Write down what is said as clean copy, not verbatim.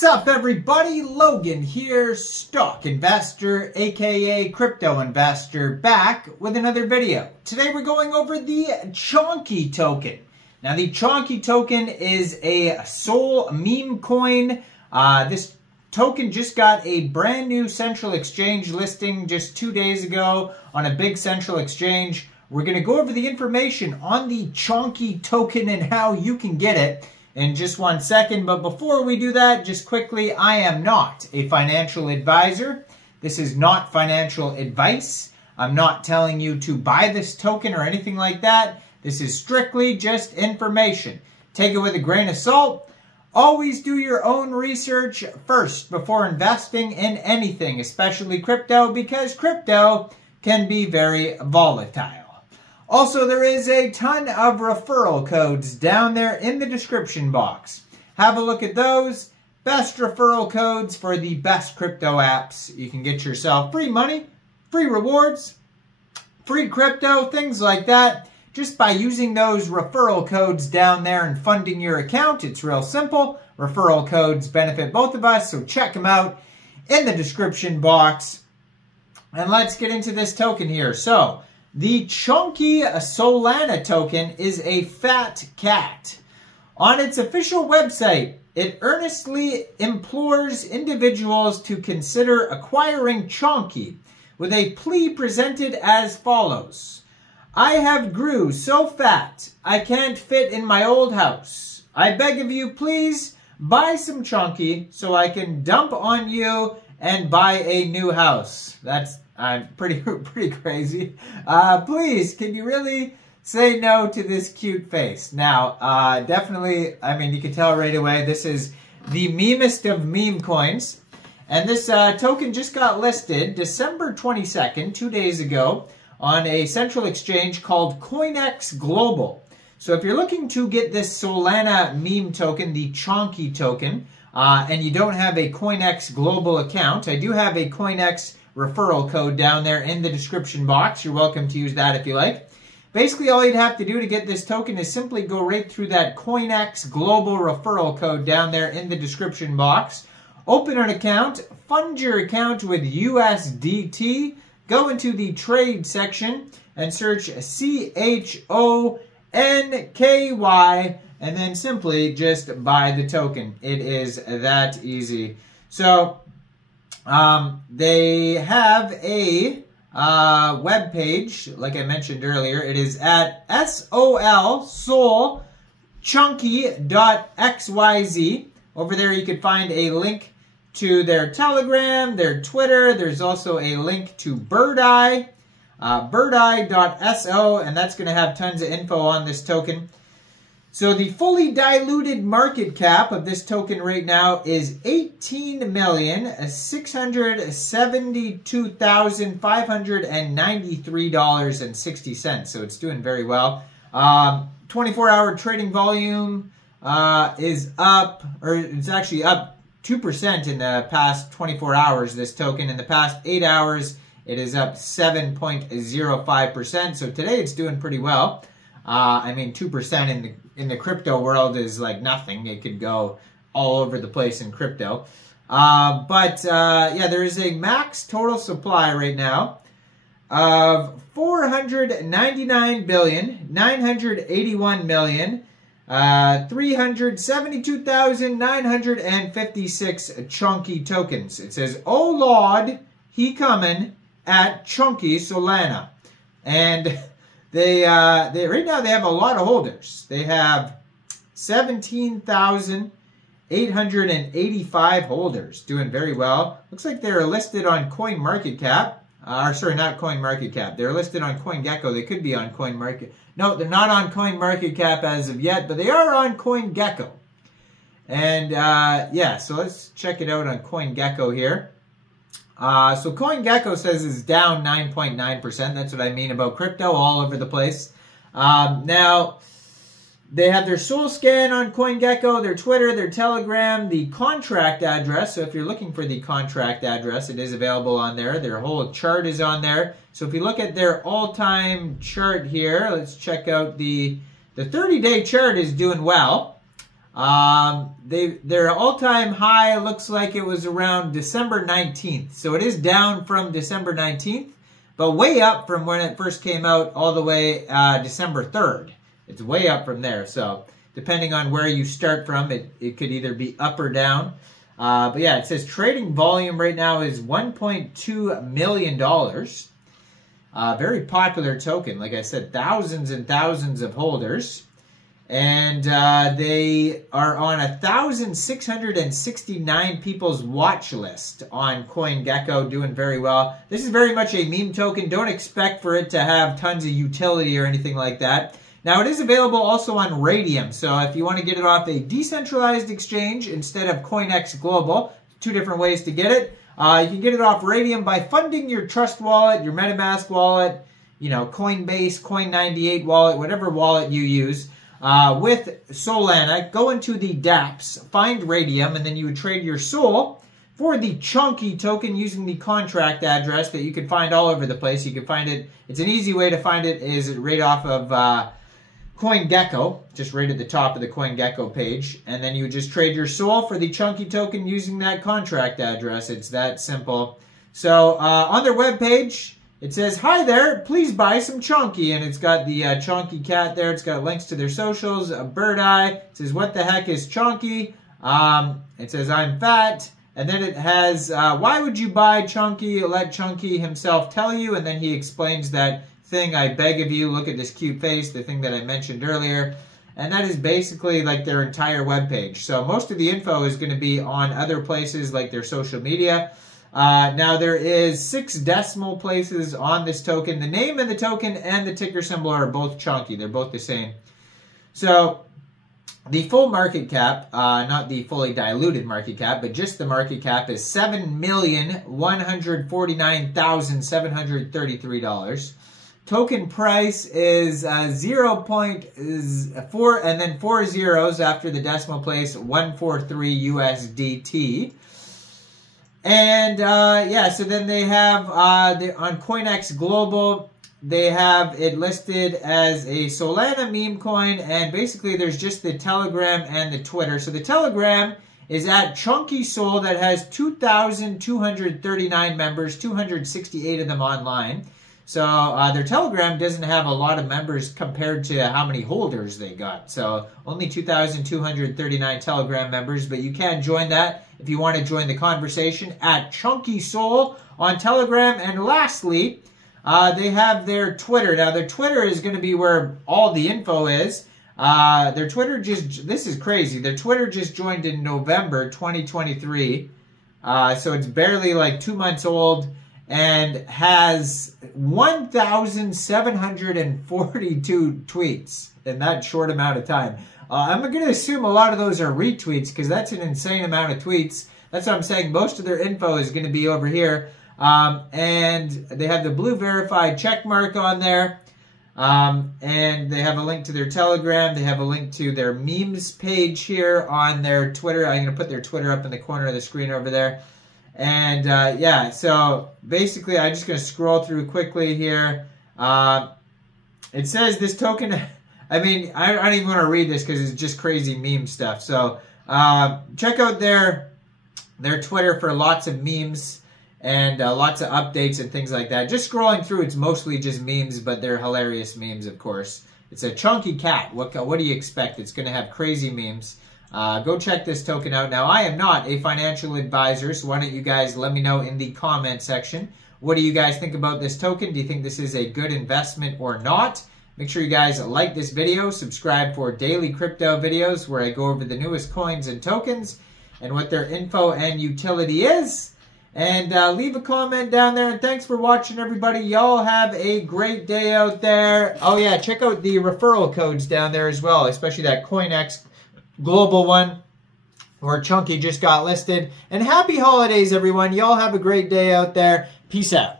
What's up, everybody? Logan here, stock investor, aka crypto investor, back with another video. Today we're going over the Chonky token. Now, the Chonky token is a Sol meme coin. This token just got a brand new central exchange listing just 2 days ago on a big central exchange. We're going to go over the information on the Chonky token and how you can get it in just 1 second. But before we do that, just quickly, I am not a financial advisor. This is not financial advice. I'm not telling you to buy this token or anything like that. This is strictly just information. Take it with a grain of salt. Always do your own research first before investing in anything, especially crypto, because crypto can be very volatile. Also, there is a ton of referral codes down there in the description box. Have a look at those. Best referral codes for the best crypto apps. You can get yourself free money, free rewards, free crypto, things like that. Just by using those referral codes down there and funding your account. It's real simple. Referral codes benefit both of us, so check them out in the description box. And let's get into this token here. So, the Chonky Solana token is a fat cat. On its official website, it earnestly implores individuals to consider acquiring Chonky with a plea presented as follows. I have grew so fat, I can't fit in my old house. I beg of you, please buy some Chonky so I can dump on you and buy a new house. That's pretty crazy. Please, can you really say no to this cute face? Now, definitely, I mean, you can tell right away, this is the memest of meme coins. And this token just got listed December 22nd, 2 days ago, on a central exchange called Coinex Global. So if you're looking to get this Solana meme token, the Chonky token, and you don't have a Coinex Global account, I do have a Coinex referral code down there in the description box. You're welcome to use that if you like. Basically, all you'd have to do to get this token is simply go right through that Coinex Global referral code down there in the description box. Open an account, fund your account with USDT, go into the trade section and search CHONKY, and then simply just buy the token. It is that easy. So, they have a web page, like I mentioned earlier. It is at solchonky.xyz. Over there you can find a link to their Telegram, their Twitter. There's also a link to birdeye, birdeye.so, and that's going to have tons of info on this token. So the fully diluted market cap of this token right now is $18,672,593.60. So it's doing very well. 24-hour trading volume is up, or it's actually up 2% in the past 24 hours, this token. In the past 8 hours, it is up 7.05%. So today it's doing pretty well. I mean, 2% in the crypto world is like nothing. It could go all over the place in crypto. Yeah, there is a max total supply right now of 499,981,372,956 Chonky tokens. It says, "Oh Lord, he coming at Chonky Solana," and They right now they have a lot of holders. They have 17,885 holders, doing very well. Looks like they're listed on CoinMarketCap. Sorry, not CoinMarketCap. They're listed on CoinGecko. They could be on CoinMarket. No, they're not on CoinMarketCap as of yet, but they are on CoinGecko. And yeah, so let's check it out on CoinGecko here. So CoinGecko says it's down 9.9%. That's what I mean about crypto, all over the place. Now, they have their Sol scan on CoinGecko, their Twitter, their Telegram, the contract address. So if you're looking for the contract address, it is available on there. Their whole chart is on there. So if you look at their all-time chart here, let's check out the 30-day chart is doing well. Their all-time high looks like it was around December 19th. So it is down from December 19th, but way up from when it first came out all the way December 3rd. It's way up from there. So depending on where you start from, it could either be up or down. But yeah, it says trading volume right now is $1.2 million. Very popular token. Like I said, thousands and thousands of holders. And they are on 1,669 people's watch list on CoinGecko, doing very well. This is very much a meme token. Don't expect for it to have tons of utility or anything like that. Now, it is available also on Raydium. So if you want to get it off a decentralized exchange instead of Coinex Global, two different ways to get it. You can get it off Raydium by funding your Trust wallet, your MetaMask wallet, you know, Coinbase, Coin98 wallet, whatever wallet you use. With Solana, go into the dApps, find Raydium, and then you would trade your SOL for the Chonky token using the contract address that you can find all over the place. You can find it. It's an easy way to find it is right off of CoinGecko, just right at the top of the CoinGecko page. And then you would just trade your SOL for the Chonky token using that contract address. It's that simple. So on their webpage, it says, "Hi there, please buy some Chonky," and it's got the Chonky cat there. It's got links to their socials, a bird eye. It says, "What the heck is Chonky?" It says, "I'm fat," and then it has, "Why would you buy Chonky? Let Chonky himself tell you," and then he explains that thing, "I beg of you, look at this cute face," the thing that I mentioned earlier. And that is basically like their entire webpage. So most of the info is going to be on other places like their social media. Now there is 6 decimal places on this token. The name of the token and the ticker symbol are both Chonky. They're both the same. So the full market cap, not the fully diluted market cap, but just the market cap is $7,149,733. Token price is 0.4 and then 4 zeros after the decimal place, 143 USDT. And yeah, so then they have on Coinex Global, they have it listed as a Solana meme coin, and basically there's just the Telegram and the Twitter. So the Telegram is at Chonky Soul that has 2,239 members, 268 of them online. So their Telegram doesn't have a lot of members compared to how many holders they got. So only 2,239 Telegram members, but you can join that if you want to join the conversation at Chonky Soul on Telegram. And lastly, they have their Twitter. Now their Twitter is going to be where all the info is. Their Twitter this is crazy. Their Twitter just joined in November 2023. So it's barely like 2 months old, and has 1,742 tweets in that short amount of time. I'm going to assume a lot of those are retweets because that's an insane amount of tweets. That's what I'm saying. Most of their info is going to be over here. And they have the blue verified check mark on there. And they have a link to their Telegram. They have a link to their memes page here on their Twitter. I'm going to put their Twitter up in the corner of the screen over there. And yeah, so basically I'm just going to scroll through quickly here. It says this token, I mean, I don't even want to read this because it's just crazy meme stuff. So check out their Twitter for lots of memes and lots of updates and things like that. Just scrolling through, it's mostly just memes, but they're hilarious memes, of course. It's a Chonky cat. What do you expect? It's going to have crazy memes. Go check this token out. Now, I am not a financial advisor, so why don't you guys let me know in the comment section. What do you guys think about this token? Do you think this is a good investment or not? Make sure you guys like this video, subscribe for daily crypto videos where I go over the newest coins and tokens and what their info and utility is. And leave a comment down there. And thanks for watching, everybody. Y'all have a great day out there. Oh, yeah, check out the referral codes down there as well, especially that Coinex Global one where Chonky just got listed. And happy holidays, everyone. Y'all have a great day out there. Peace out.